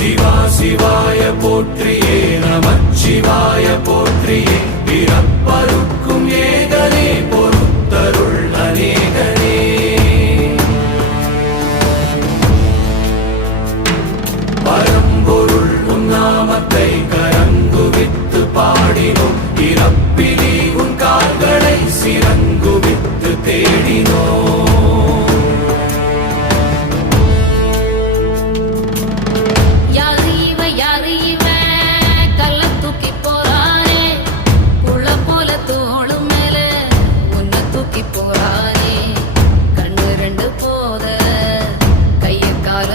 சிவா சிவாய போற்றியே நமச்சிவாய போற்றியே பிறப்பருக்கும் ஏகனே பொறுத்தருள் அநேகனே பரம்பொருள் உன்னாமத்தை கரங்குவித்து பாடினோம் இறப்பிலி உன் கால்களை சிறங்குவித்து தேடினோம் கண்ணு ரெண்டு போத கைய கால